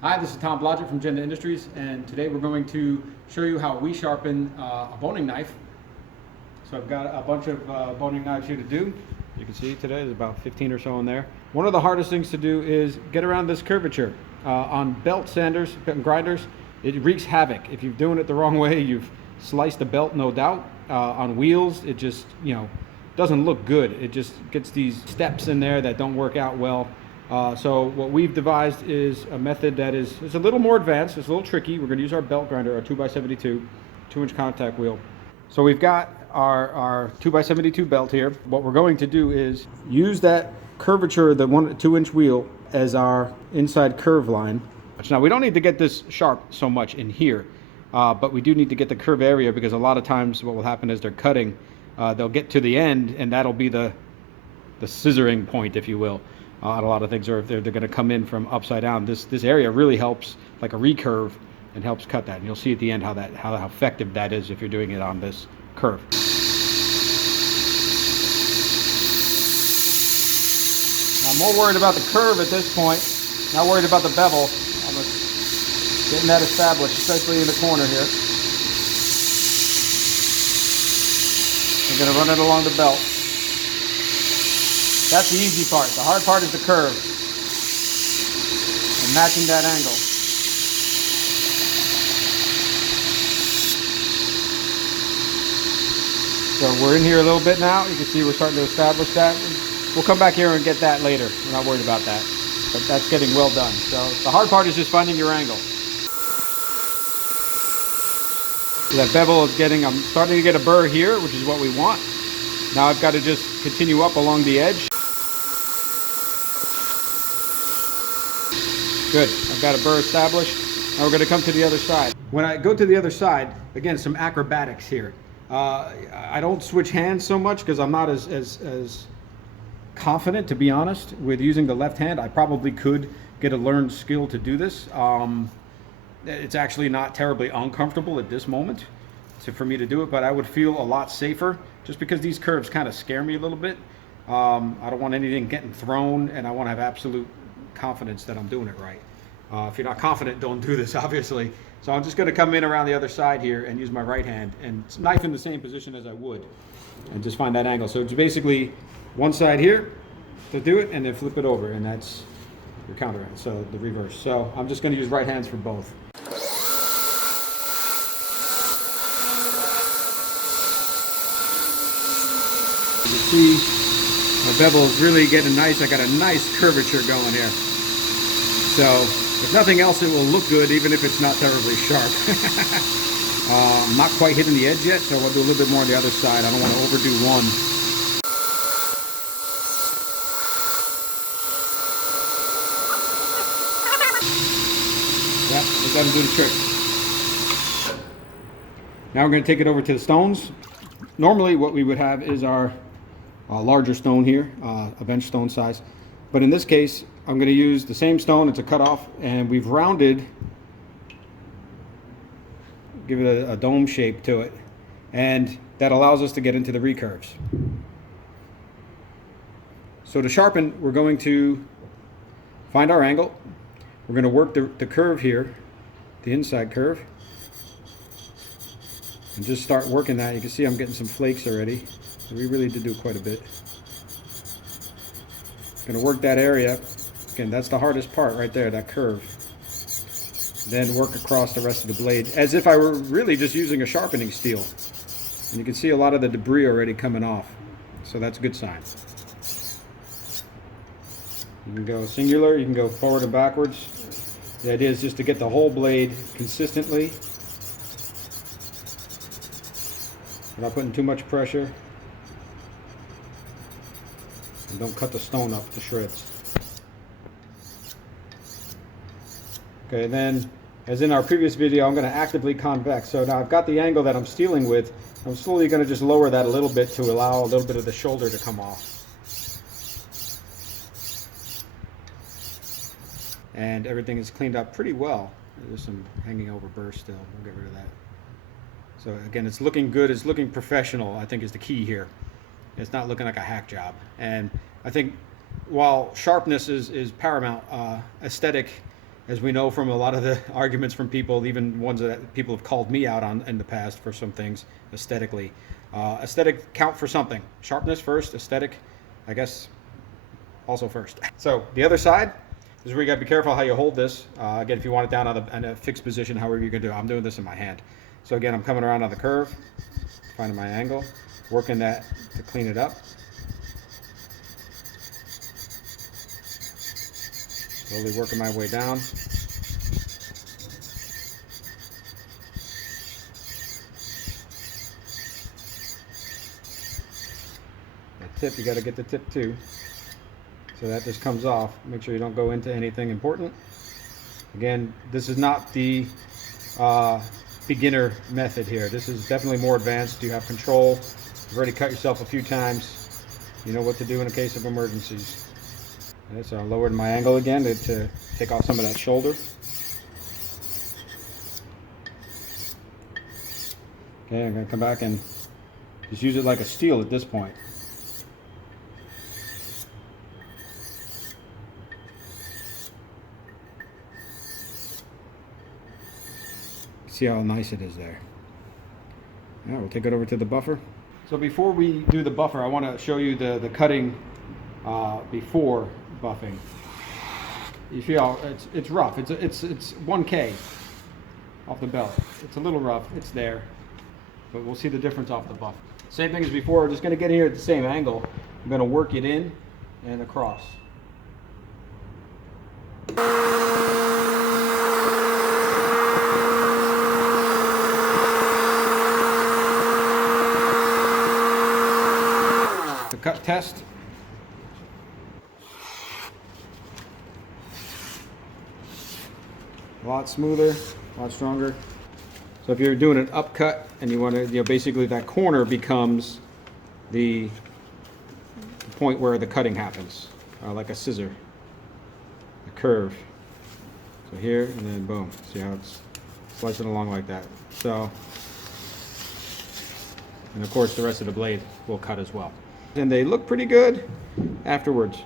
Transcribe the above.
Hi, this is Tom Blodgett from Jende Industries, and today we're going to show you how we sharpen a boning knife. So I've got a bunch of boning knives here to do. You can see today there's about 15 or so in there. One of the hardest things to do is get around this curvature. On belt sanders and grinders, it wreaks havoc. If you're doing it the wrong way, you've sliced the belt, no doubt. On wheels, it just, doesn't look good. It just gets these steps in there that don't work out well. So what we've devised is a method that is a little more advanced. It's a little tricky. We're going to use our belt grinder, our 2x72, 2-inch contact wheel. So we've got our 2x72 belt here. What we're going to do is use that curvature, the 2-inch wheel, as our inside curve line. Now we don't need to get this sharp so much in here, but we do need to get the curve area, because a lot of times what will happen is they're cutting, they'll get to the end, and that'll be the scissoring point, if you will. A lot of things are, if they're going to come in from upside down. This area really helps, like a recurve, and helps cut that. And you'll see at the end how effective that is if you're doing it on this curve. I'm more worried about the curve at this point. Not worried about the bevel. I'm just getting that established, especially in the corner here. I'm going to run it along the belt. That's the easy part. The hard part is the curve and matching that angle. So we're in here a little bit now. You can see we're starting to establish that. We'll come back here and get that later. We're not worried about that. But that's getting well done. So the hard part is just finding your angle. So that bevel is I'm starting to get a burr here, which is what we want. Now I've got to just continue up along the edge. Good, I've got a burr established. Now we're going to come to the other side. When I go to the other side, again, some acrobatics here. I don't switch hands so much because I'm not as confident, to be honest, with using the left hand. I probably could get a learned skill to do this. It's actually not terribly uncomfortable at this moment for me to do it, but I would feel a lot safer just because these curves kind of scare me a little bit. I don't want anything getting thrown, and I want to have absolute confidence that I'm doing it right. If you're not confident, don't do this, obviously. So I'm just going to come in around the other side here and use my right hand and knife in the same position as I would, and just find that angle. So it's basically one side here to do it, and then flip it over, and that's your counter hand, so the reverse. So I'm just going to use right hands for both. You can see my bevel is really getting nice. I got a nice curvature going here. So if nothing else, it will look good even if it's not terribly sharp. I'm not quite hitting the edge yet, so I'll do a little bit more on the other side. I don't want to overdo one. Yep, let that do the trick. Now we're going to take it over to the stones. Normally what we would have is our larger stone here, a bench stone size. But in this case, I'm going to use the same stone. It's a cutoff, and we've rounded, give it a dome shape to it, and that allows us to get into the recurves. So to sharpen, we're going to find our angle. We're going to work the curve here, the inside curve, and just start working that. You can see I'm getting some flakes already. So we really did do quite a bit. Going to work that area. Again, that's the hardest part right there, that curve. Then work across the rest of the blade as if I were really just using a sharpening steel. And you can see a lot of the debris already coming off. So that's a good sign. You can go singular, you can go forward and backwards. The idea is just to get the whole blade consistently without putting too much pressure. And don't cut the stone up to shreds. Okay, then, as in our previous video, I'm going to actively convex. So now I've got the angle that I'm steeling with. I'm slowly going to just lower that a little bit to allow a little bit of the shoulder to come off. And everything is cleaned up pretty well. There's some hanging over burr still. We'll get rid of that. So again, it's looking good. It's looking professional, I think, is the key here. It's not looking like a hack job. And I think while sharpness is paramount, aesthetic as we know from a lot of the arguments from people, even ones that people have called me out on in the past for some things aesthetically. Aesthetic count for something. Sharpness first, aesthetic, I guess, also first. So the other side is where you gotta be careful how you hold this. Again, if you want it down on a fixed position, however you're gonna do it. I'm doing this in my hand. So again, I'm coming around on the curve, finding my angle, working that to clean it up. Slowly working my way down. That tip, you got to get the tip too. So that just comes off. Make sure you don't go into anything important. Again, this is not the beginner method here. This is definitely more advanced. You have control. You've already cut yourself a few times. You know what to do in a case of emergencies. Okay, so I lowered my angle again to take off some of that shoulder. Okay, I'm going to come back and just use it like a steel at this point. See how nice it is there. Now we'll take it over to the buffer. So before we do the buffer, I want to show you the cutting before buffing. You see how it's rough. It's 1K off the belt. It's a little rough. It's there, but we'll see the difference off the buff. Same thing as before. We're just going to get here at the same angle. I'm going to work it in and across. The cut test. A lot smoother, a lot stronger. So if you're doing an upcut and you want to, basically that corner becomes the point where the cutting happens, like a scissor, a curve. So here and then boom. See how it's slicing along like that. So, and of course the rest of the blade will cut as well. And they look pretty good afterwards.